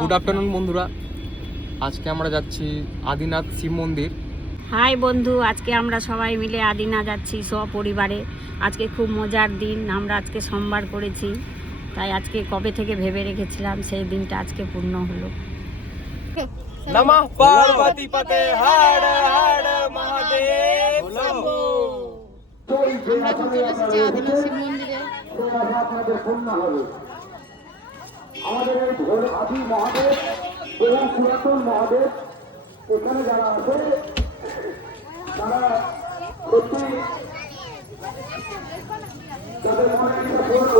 Good afternoon বন্ধুরা, আজকে আমরা যাচ্ছি আদিনাথ শিব মন্দির। হাই বন্ধু, আজকে আমরা সবাই মিলে আদিনা যাচ্ছি সপরিবারে। আজকে খুব মজার দিন, আমরা আজকে সোমবার করেছি, তাই আজকে কবে থেকে ভেবে রেখেছিলাম, সেই দিনটা আজকে পূর্ণ হলো। নমঃ পার্বতী পতে হর হর মহাদেব শম্ভো। আমরা এখন চলে এসেছি আদিনাথ শিব মন্দিরে। আমাদের এই ভোর আদি মহাদেব এবং পুরাতন মহাদেব এখানে যারা আছে তারা সত্যি তাদের মনে পূর্ণ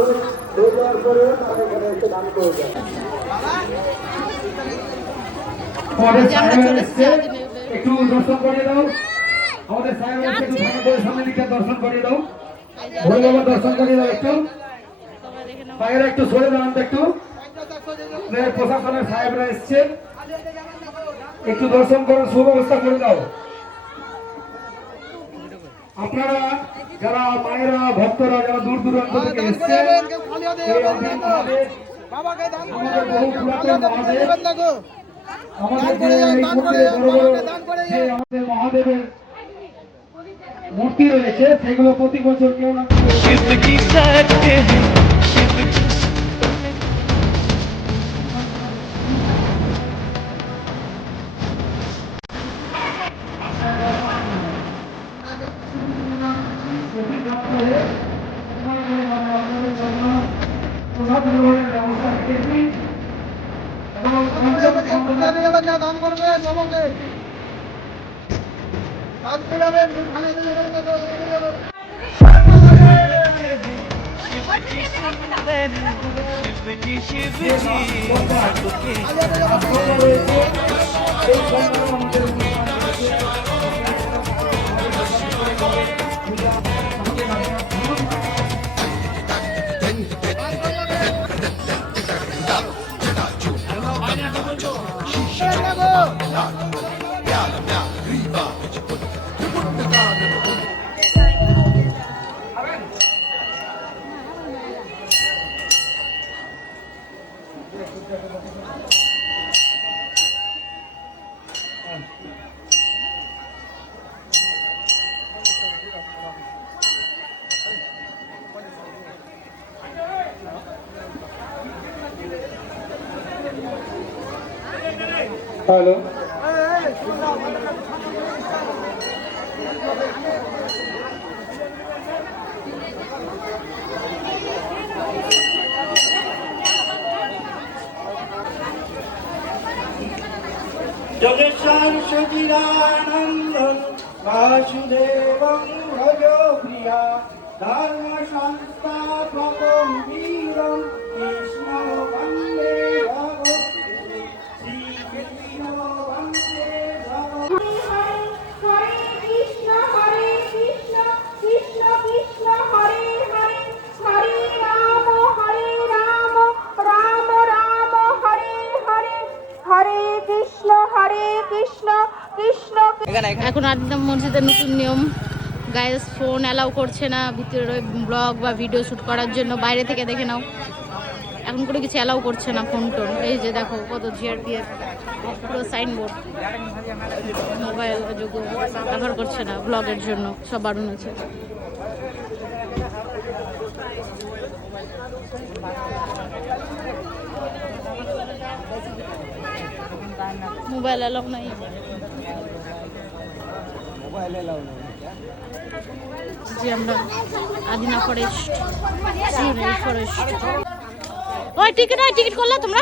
হয়ে যাওয়ার পরেও তারা এখানে এসে দান করে যায়। একটু দর্শন করিয়ে দাও, আমাদের সামনে দিকে দর্শন করিয়ে দাও, ভোলে বাবার দর্শন করিয়ে দাও। একটু বাইরে একটু সরে দাঁড়ান, একটু প্রশাসনের সাহেবরা এসছে, একটু দর্শন করার সুব্যবস্থা করে দাও। আপনারা যারা মায়েরা ভক্তরা যারা দূর দূরান্ত থেকে এসছে, আমাদের বহু পুরাতন মহাদেব, আমাদের আমাদের মহাদেবের মূর্তি রয়েছে, সেগুলো প্রতি বছর কেউ না দান করবে সবাইকে। হ্যালো, জগেশ্বর সচিদানন্দ বাসুদেবং ভজ প্রিয়া ধর্ম সংস্থাপকং বীরং কৃষ্ণ বন্দে ভগবতে শ্রী কৃষ্ণ বন্দে ভগবতে। হরে কৃষ্ণ কৃষ্ণ কৃষ্ণ হরে হরে, হরে রাম রাম রাম হরে হরে, হরে কৃষ্ণ কৃষ্ণ এখন আদিনাথ মসজিদের নতুন নিয়ম, গাইস ফোন অ্যালাউ করছে না ভিতরে ব্লগ বা ভিডিও শ্যুট করার জন্য, বাইরে থেকে দেখে নাও। এখন কোনো কিছু অ্যালাউ করছে না ফোন টোন। এই যে দেখো কত জিআরপিএফ পুরো সাইনবোর্ড, মোবাইল যোগ্য ব্যবহার করছে না ব্লগের জন্য, সব বারণ আছে। মোবাইল অ্যালাউ নাই, যে আমরা আদিনা ফরেস্ট ওই টিকিট করলে তোমরা।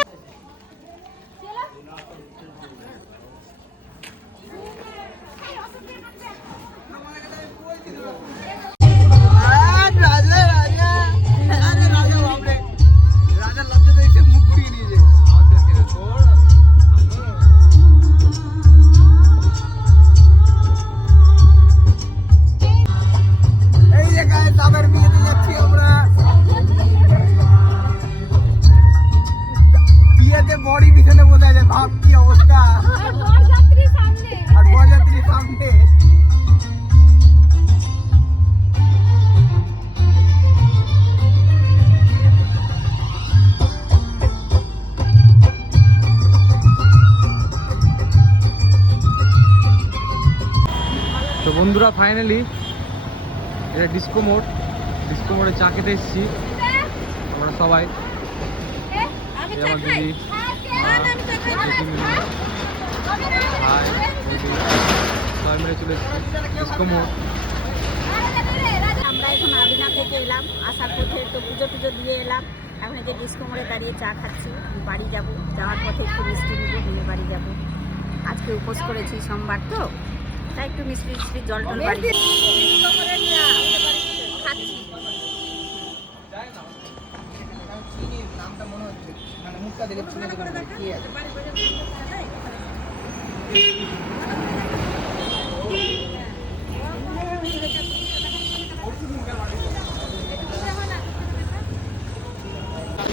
দাদার বিয়েতে যাচ্ছি আমরা। বন্ধুরা ফাইনালি এটা ডিস্কো মোড়ে চা খেতে এসেছি আমরা সবাই। এই আমার দিদি, মা, জেঠি মিলে, ভাই, বৌদি, সবাই মিলে চলে এসেছি ডিস্কো মোড়। আমরা এখন আদিনা থেকে এলাম, আসার পথে একটু পুজো দিয়ে এলাম। এখন এই যে ডিস্কো মোড়ে দাঁড়িয়ে চা খাচ্ছি। বাড়ি যাব, যাওয়ার পথে একটু মিষ্টি নিয়ে বাড়ি যাব। আজকে উপোস করেছি, সোমবার তো, তাই একটু মিষ্টি জল টল বাড়ি খাচ্ছি।